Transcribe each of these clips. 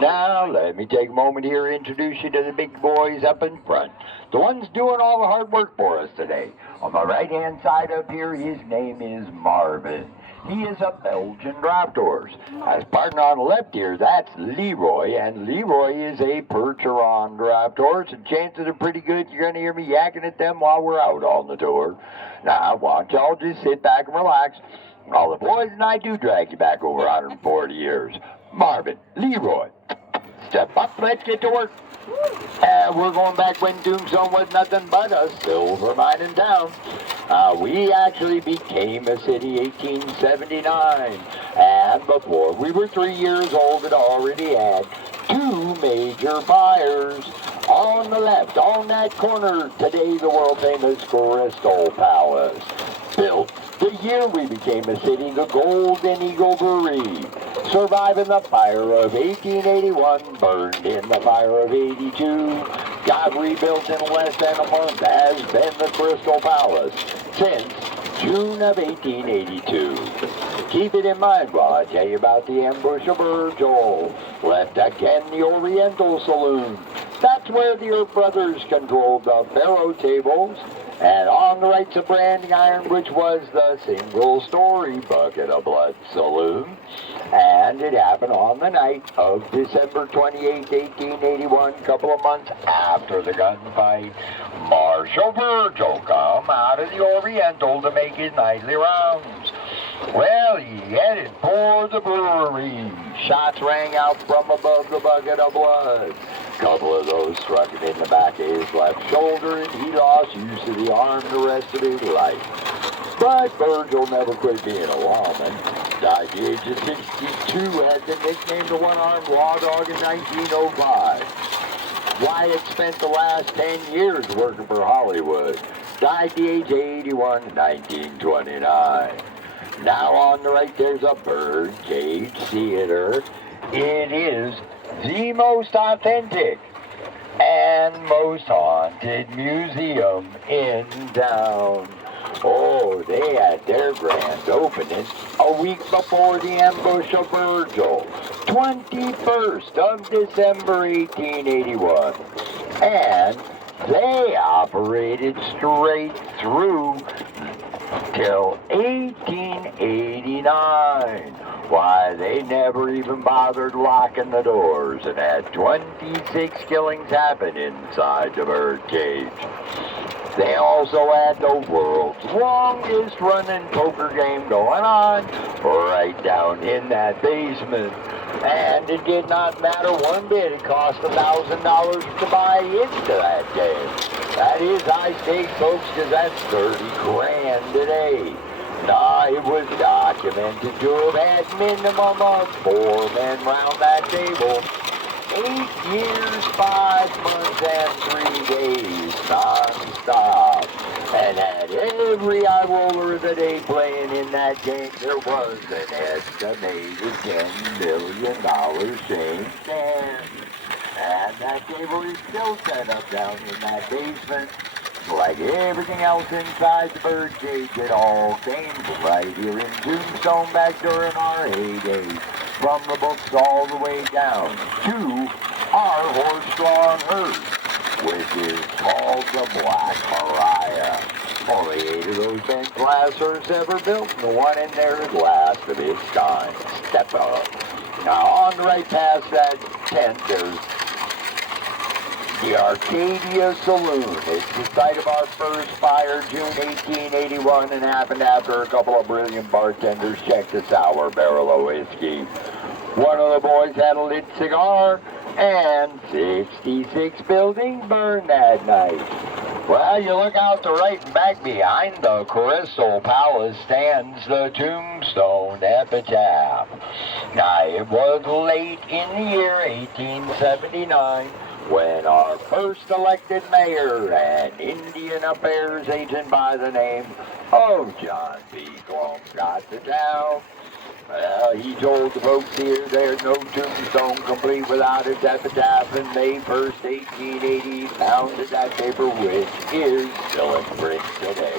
Now, let me take a moment here to introduce you to the big boys up in front. The ones doing all the hard work for us today. On my right-hand side up here, his name is Marvin. He is a Belgian draft horse. His partner on the left here, that's Leroy, and Leroy is a Percheron draft horse, and chances are pretty good you're going to hear me yakking at them while we're out on the tour. Now, I want y'all just sit back and relax. While the boys and I do drag you back over 140 years. Marvin, Leroy, step up, let's get to work. We're going back when Tombstone was nothing but a silver mining town. We actually became a city 1879. And before we were 3 years old, it already had 2 major fires. On the left, on that corner, today the world-famous Crystal Palace. Built the year we became a city, the Golden Eagle Brewery. Surviving the fire of 1881, burned in the fire of 82. Got rebuilt in less than a month, has been the Crystal Palace since June of 1882. Keep it in mind while I tell you about the ambush of Virgil. Left again the Oriental Saloon. That's where the Earp brothers controlled the faro tables. And on the right's a branding iron, which was the single-story Bucket of Blood Saloon. And it happened on the night of December 28, 1881, a couple of months after the gunfight. Marshal Virgil come out of the Oriental to make his nightly rounds. Well, he headed for the brewery. Shots rang out from above the Bucket of Blood. Couple of those struck him in the back of his left shoulder, and he lost use of the arm the rest of his life. But Virgil never quit being a lawman. Died at the age of 62, had been nicknamed the one-armed law dog in 1905. Wyatt spent the last 10 years working for Hollywood. Died at the age of 81 in 1929. Now on the right, there's a Birdcage Theater. It is the most authentic and most haunted museum in town. Oh, they had their grand opening a week before the ambush of Virgil, 21st of December 1881. And they operated straight through till 1889. Why, they never even bothered locking the doors and had 26 killings happen inside the birdcage. They also had the world's longest running poker game going on right down in that basement. And it did not matter one bit. It cost $1,000 to buy into that game. That is high stakes, folks, because that's 30 grand today. Nah, it was documented to have had minimum of 4 men round that table. 8 years, 5 months, and 3 days non-stop. And at every eye roller of the day playing in that game, there was an estimated $10 million changed hands. And that table is still set up down in that basement. Like everything else inside the birdcage, it all came from right here in Tombstone back during our heyday. From the books all the way down to our horse-drawn herd, which is called the Black Mariah. Only 8 of those been class horses ever built, and the one in there is last of its kind. Step up. Now on the right past that tent, there's the Arcadia Saloon. It's the site of our first fire, June 1881, and happened after a couple of brilliant bartenders checked a sour barrel of whiskey. One of the boys had a lit cigar, and 66 buildings burned that night. Well, you look out the right and back behind the Crystal Palace stands the Tombstone epitaph. Now, it was late in the year 1879 when our first elected mayor, an Indian Affairs agent by the name of John B. Clump, got to town. Well, he told the folks here there's no tombstone complete without its epitaph, and May 1st, 1880, founded that paper, which is still in print today.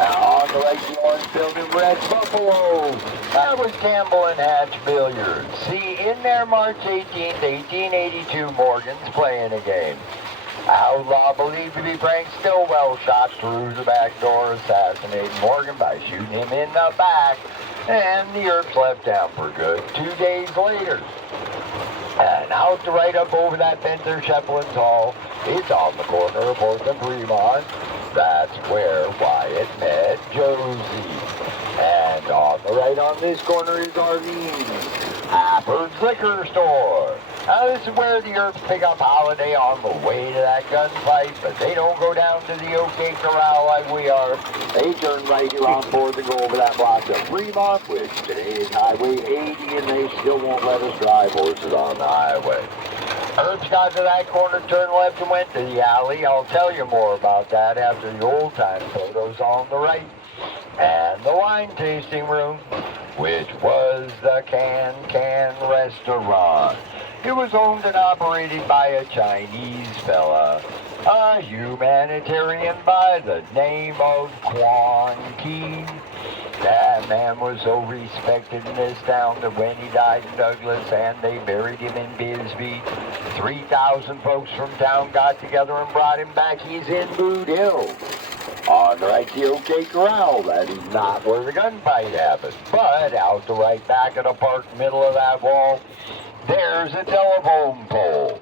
On the right, the orange building, Red Buffalo. That was Campbell and Hatch Billiards. See, in there March 18th, 1882, Morgan's playing a game. Outlaw believed to be Frank Stillwell shot through the back door, assassinating Morgan by shooting him in the back. And the Earps left town for good 2 days later. And out to right up over that bend there, Sheplin's Hall. It's on the corner of 4th and Fremont. That's where Wyatt met Josie. And on the right on this corner is Arlene's Hafford's Liquor Store. Now this is where the Earps pick up Holiday on the way to that gunfight, but they don't go down to the OK Corral like we are. They turn right here on 4th and go over that block to Fremont, which today is Highway 80, and they still won't let us drive horses on the highway. Earps got to that corner, turned left and went to the alley. I'll tell you more about that after the old-time photos on the right. And the wine tasting room, which was the Can Restaurant. It was owned and operated by a Chinese fella, a humanitarian by the name of Quan Ki. That man was so respected in this town that when he died in Douglas and they buried him in Bisbee, 3,000 folks from town got together and brought him back. He's in Boot Hill. On the right, the OK Corral. That is not where the gunfight happened. But out the right back of the park, middle of that wall, there's a telephone pole.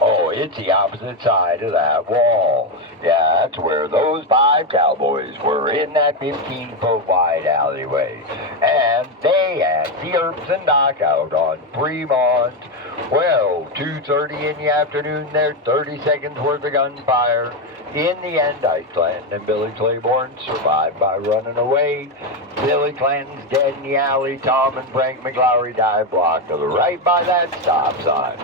Oh, it's the opposite side of that wall. Yeah, that's where those 5 cowboys were, in that 15-foot wide alleyway. And they had the Earps and Doc out on Fremont. Well, 2:30 in the afternoon there, 30 seconds worth of gunfire. In the end, Ike Clanton and Billy Claiborne survived by running away. Billy Clanton's dead in the alley. Tom and Frank McLaury died blocked to the right by that stop sign.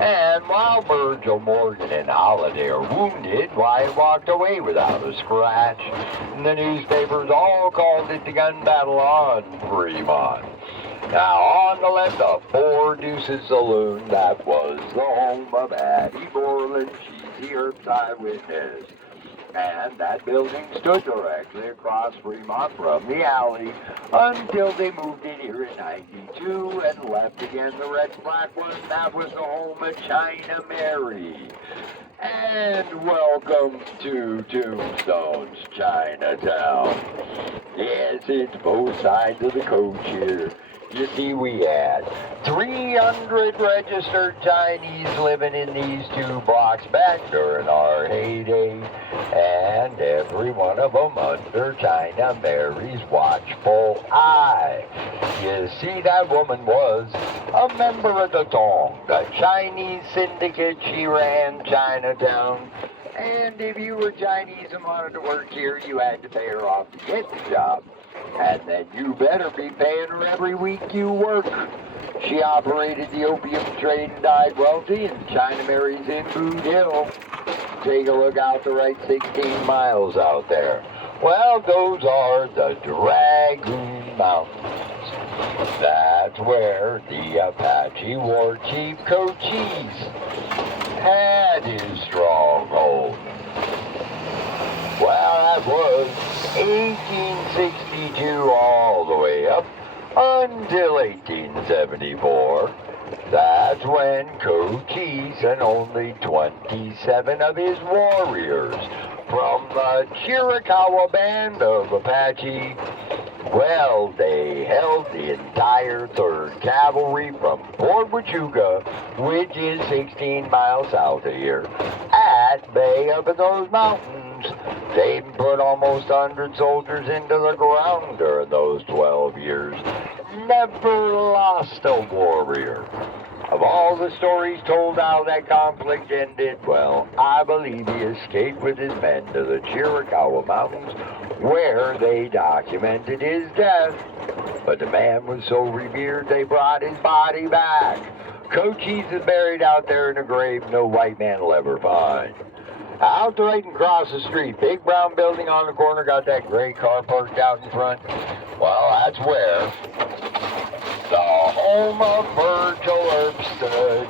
And while Virgil Morgan and Holiday are wounded, Wyatt walked away without a scratch. And the newspapers all called it the gun battle on Fremont. Now, on the left, the Four Deuces Saloon. That was the home of Addie Borland. She's the Earps eyewitness. And that building stood directly across Fremont from the alley until they moved in here in 92 and left again the red and black one. That was the home of China Mary. And welcome to Tombstone's Chinatown. Yes, it's both sides of the coach here. You see, we had 300 registered Chinese living in these 2 blocks back during our heyday, and every one of them under China Mary's watchful eye. You see, that woman was a member of the Tong, the Chinese syndicate. She ran Chinatown. And if you were Chinese and wanted to work here, you had to pay her off to get the job. And then you better be paying her every week you work. She operated the opium trade and died wealthy, and China Mary's in Boot Hill. Take a look out the right 16 miles out there. Well, those are the Dragoon Mountains. That's where the Apache war chief Cochise had his stronghold. Well, that was 1862 all the way up until 1874. That's when Cochise and only 27 of his warriors from the Chiricahua band of Apache, well, they held the entire 3rd Cavalry from Fort Huachuca, which is 16 miles south of here, at bay up in those mountains. They put almost 100 soldiers into the ground during those 12 years. Never lost a warrior. Of all the stories told how that conflict ended, well, I believe he escaped with his men to the Chiricahua Mountains, where they documented his death. But the man was so revered, they brought his body back. Cochise is buried out there in a grave no white man will ever find. Out the right and across the street, big brown building on the corner, got that gray car parked out in front. Well, that's where the home of Virgil Earp stood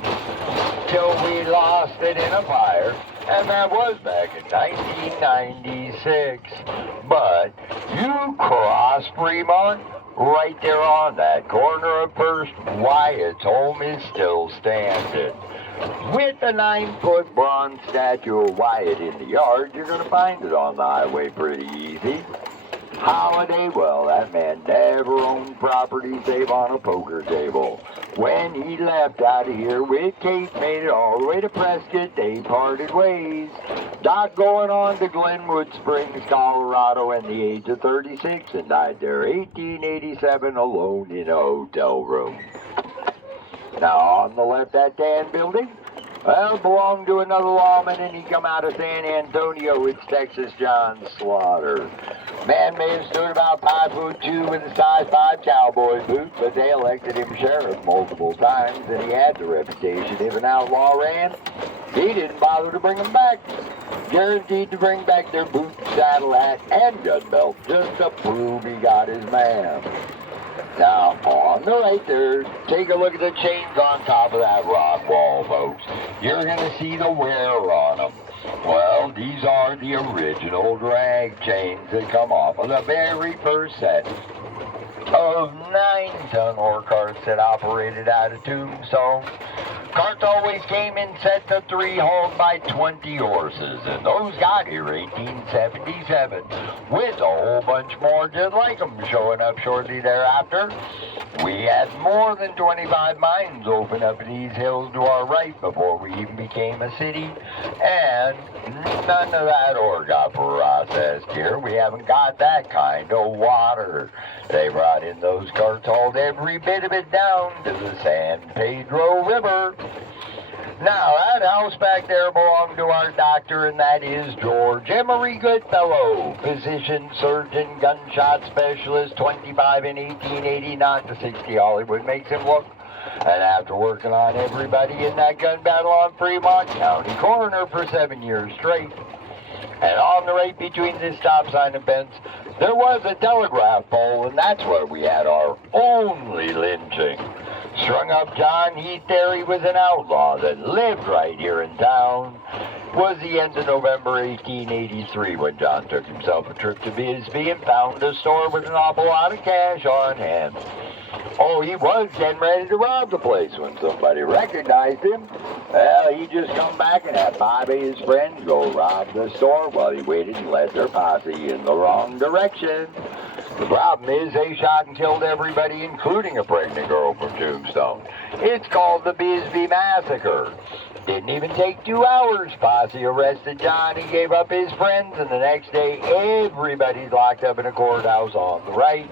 till we lost it in a fire, and that was back in 1996. But you cross Fremont, right there on that corner of First, Wyatt's home is still standing. With a 9-foot bronze statue of Wyatt in the yard, you're going to find it on the highway pretty easy. Holiday, well, that man never owned property save on a poker table. When he left out of here with Kate, made it all the way to Prescott, they parted ways. Doc going on to Glenwood Springs, Colorado, at the age of 36 and died there 1887 alone in a hotel room. Now, on the left, that tan building, well, belonged to another lawman, and he come out of San Antonio. It's Texas John Slaughter. Man may have stood about 5'2" with a size 5 cowboy boot, but they elected him sheriff multiple times, and he had the reputation. If an outlaw ran, he didn't bother to bring them back. Guaranteed to bring back their boot, saddle, hat, and gun belt, just to prove he got his man. Now, on the right there, take a look at the chains on top of that rock wall, folks. You're going to see the wear on them. Well, these are the original drag chains that come off of the very first set of 9-ton ore carts that operated out of Tombstone. Carts always came in sets of 3 hauled by 20 horses, and those got here 1877, with a whole bunch more just like them showing up shortly thereafter. We had more than 25 mines open up in these hills to our right before we even became a city, and none of that ore got processed here. We haven't got that kind of water. They brought in those carts, hauled every bit of it down to the San Pedro River. Now, that house back there belonged to our doctor, and that is George Emery Goodfellow, physician, surgeon, gunshot specialist, 25 in 1880, not the 60 Hollywood makes him look. And after working on everybody in that gun battle on Fremont, county coroner for 7 years straight. And on the right between this stop sign and fence, there was a telegraph pole, and that's where we had our only lynching. Strung up John Heath there, he was an outlaw that lived right here in town. It was the end of November 1883 when John took himself a trip to Bisbee and found a store with an awful lot of cash on hand. Oh, he was getting ready to rob the place when somebody recognized him. Well, he just come back and had 5 of his friends go rob the store while he waited and led their posse in the wrong direction. The problem is they shot and killed everybody, including a pregnant girl from Tombstone. It's called the Bisbee Massacre. Didn't even take 2 hours. Posse arrested John. He gave up his friends, and the next day everybody's locked up in a courthouse on the right.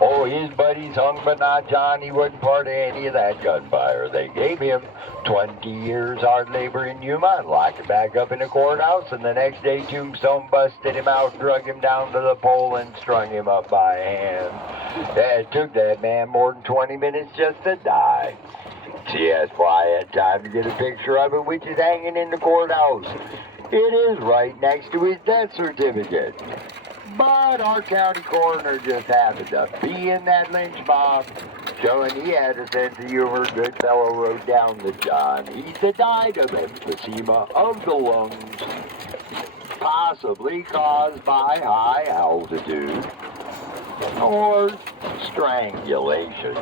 Oh, his buddies hung, but not John. He wasn't part of any of that gunfire. They gave him 20 years hard labor in Yuma and locked him back up in the courthouse, and the next day Tombstone busted him out, drug him down to the pole, and strung him up by hand. It took that man more than 20 minutes just to die. See, that's why I had time to get a picture of it, which is hanging in the courthouse. It is right next to his death certificate. But our county coroner just happened to be in that lynch mob, showing he had a sense of humor. Goodfellow wrote down that John Heath had died of emphysema of the lungs, possibly caused by high altitude or strangulation.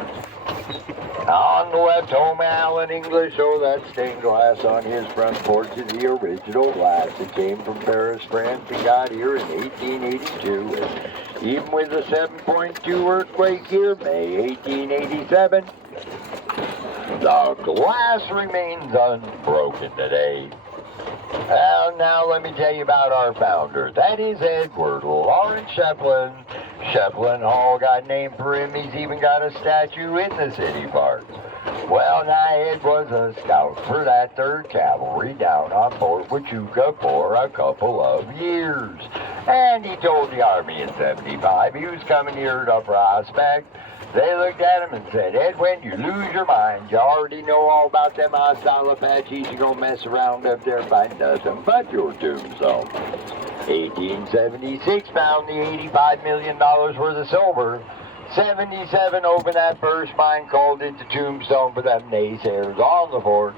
On the left, home Allen English. Oh, that stained glass on his front porch is the original glass. It came from Paris, France, and got here in 1882. And even with a 7.2 earthquake here, May 1887, the glass remains unbroken today. Well, now let me tell you about our founder. That is Edward Lawrence Shefflin. Shefflin Hall got named for him. He's even got a statue in the city park. Well, now Ed was a scout for that 3rd Cavalry down on Fort Huachuca for a couple of years. And he told the Army in 75 he was coming here to prospect. They looked at him and said, Ed, when you lose your mind, you already know all about them hostile Apaches. You're going to mess around up there by nothing but your tombstone. 1876 found the $85 million worth of silver. 77 opened that first mine, called it the Tombstone for them naysayers on the fort.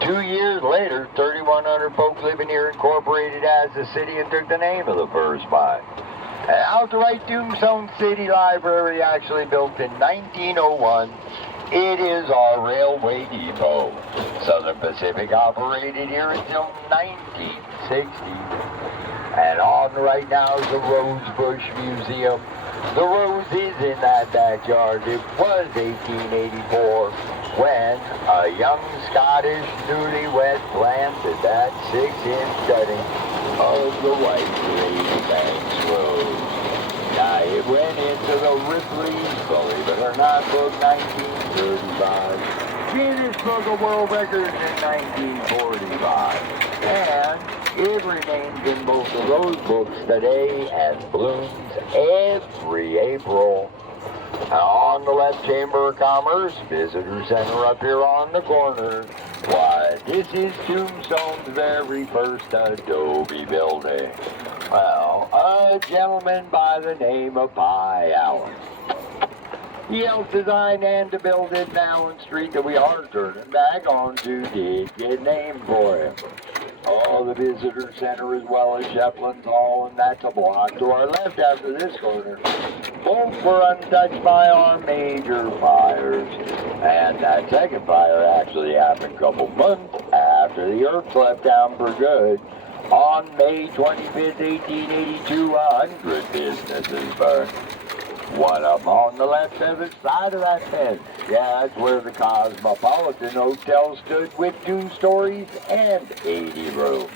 2 years later, 3,100 folks living here incorporated as a city and took the name of the first mine. Outright Tombstone City Library, actually built in 1901. It is our railway depot. Southern Pacific operated here until 1960. And on right now is the Rosebush Museum. The rose is in that backyard. It was 1884 when a young Scottish newlywed planted that 6-inch cutting of the White Lady Banks Rose. Now it went into the Ripley's, believe it or not, book 1935. Guinness Book of World Records in 1945. And it remains in both of those books today and blooms every April. On the left, Chamber of Commerce, Visitor Center up here on the corner. Why, this is Tombstone's very first adobe building. Well, a gentleman by the name of Pi Allen. He helped design and to build it in Allen Street that we are turning back onto did get named for him. Oh, the Visitor Center as well as Sheplin's Hall, and that's a block to our left after this corner. Both were untouched by our major fires. And that second fire actually happened a couple months after the earth left down for good. On May 25th, 1882, 100 businesses burned. One of them on the left side of that fence. Yeah, that's where the Cosmopolitan Hotel stood with 2 stories and 80 rooms.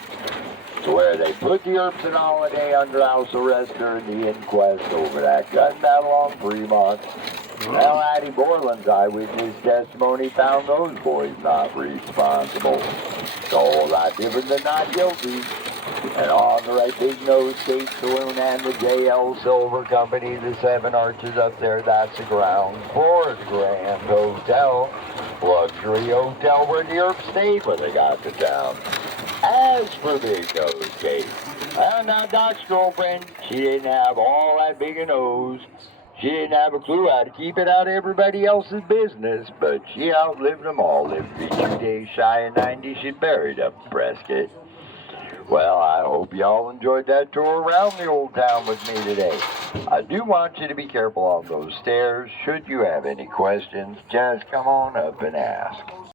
It's where they put the Erbsen Holiday under house arrest during the inquest over that gun battle on Fremont. Well, Addie Borland's eyewitness testimony found those boys not responsible. It's a whole lot different than not guilty. And on the right, Big Nose Skate Saloon and the J.L. Silver Company, the 7 Arches up there, that's the ground floor of the Grand Hotel. Luxury hotel where the Earp stayed when they got to town. As for Big Nose Skate, well, now Doc's girlfriend, she didn't have all that big a nose. She didn't have a clue how to keep it out of everybody else's business, but she outlived them all. Lived to be 2 days shy of 90, she buried up in Prescott. Well, I hope y'all enjoyed that tour around the old town with me today. I do want you to be careful on those stairs. Should you have any questions, just come on up and ask.